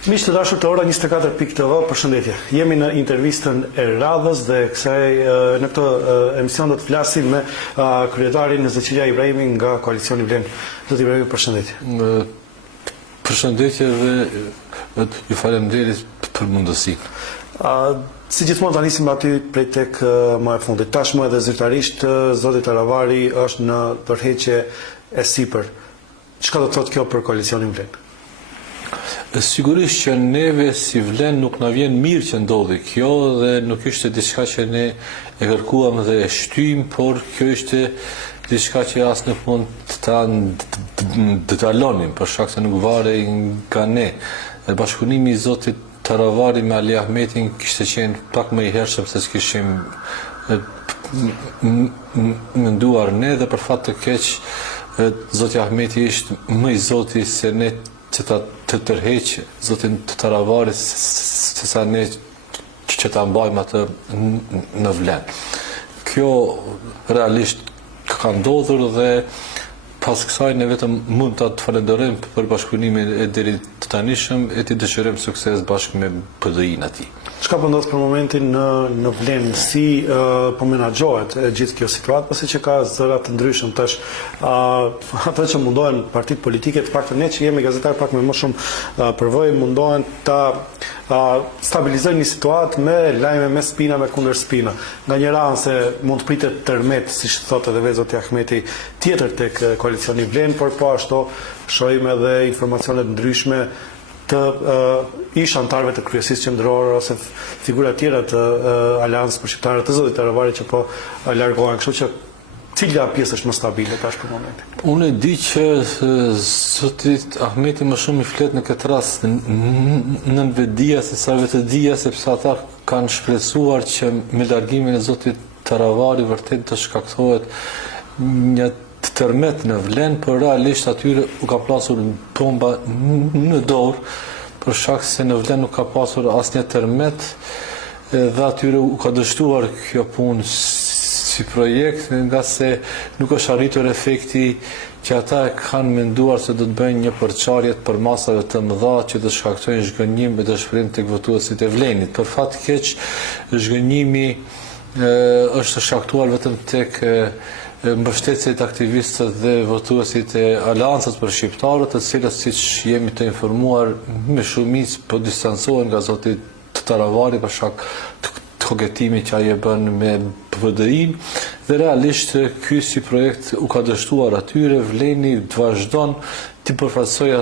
Miq të dashur të Ora 24.tv, përshëndetje. Jemi në intervistën e radhës dhe në këtë emision do të flasim me kryetarin Zotëria Ibrahimi nga koalicioni Vlen. Zoti Ibrahimi, përshëndetje. Përshëndetje dhe ju faleminderit për mundësinë. Si gjithmonë ta nisim aty prej tek më e fundit. Tashmë edhe zyrtarisht zoti Taravari është në tërheqje e sipër. Çka do të thotë kjo për koalicionin Vlen? Sigurisht që neve si Vlen nuk na vjen mirë që ndodhi kjo dhe nuk ishte diçka që ne e kërkuam dhe e shtyjm, por kjo ishte diçka që as nuk mund ta ndalonim, për shkak se nuk varej nga ne. Dhe bashkëpunimi i zotit Taravari me Ali Ahmetin kishte qenë pak më i hershëm se s'kishim menduar ne, dhe për fat të keq zoti Ahmeti ishte më i zoti se ne që ta të tërheq zotin Taravari se sa ne që ta mbajmë atë në Vlen. Kjo realisht ka ndodhur dhe pas kësaj ne vetëm mund ta falenderojmë për bashkëpunimin e deri të tanishëm e të dëshirojmë sukses bashkë me PD-in atij. Çka po ndodh për momentin në Vlen, si po menaxhohet gjithë kjo situatë, pasi që ka zëra të ndryshëm tash, ato që mundohen partitë politike, të paktën ne që jemi gazetar pak me më shumë përvojë, mundohen ta stabilizojnë një situatë me lajme me spina, me kundër spina. Nga një ranë se mund të pritet tërmet, siç thotë edhe zoti Ahmeti, tjetër tek koalicioni Vlen, por po ashtu shohim edhe informacione të ndryshme të ish antarëve të kryesisë qendrore ose figura tjera të Aleancës për Shqiptarët të zotit Taravari që po largohen, kështu që cila pjesë është më stabile tash për momentin? Unë e di që zoti Ahmeti më shumë i flet në këtë rast në vetdia se sa vetëdia, sepse ata kanë shpresuar që me largimin e zotit Taravari vërtet të shkaktohet një tërmet në Vlen, por realisht atyre u ka plasur bomba në dorë, për shkak se në Vlen nuk ka pasur asnjë tërmet dhe atyre u ka dështuar kjo punë si projekt, nga se nuk është arritur efekti që ata e kanë menduar se do të bëjnë një përçarje për masave të mëdha që të shkaktojnë zhgënjim dhe dëshpërim tek votuesit e Vlenit. Për fat të keq, zhgënjimi është shkaktuar vetëm tek mbështetësit aktivistët dhe votuesit e Aleancës për Shqiptarët, të cilët siç jemi të informuar me shumicë po distancohen nga zoti Taravari për shkak të koketimit që ai e bën me PD-in, dhe realisht ky si projekt u ka dështuar atyre. Vleni të vazhdon të përfaqësojë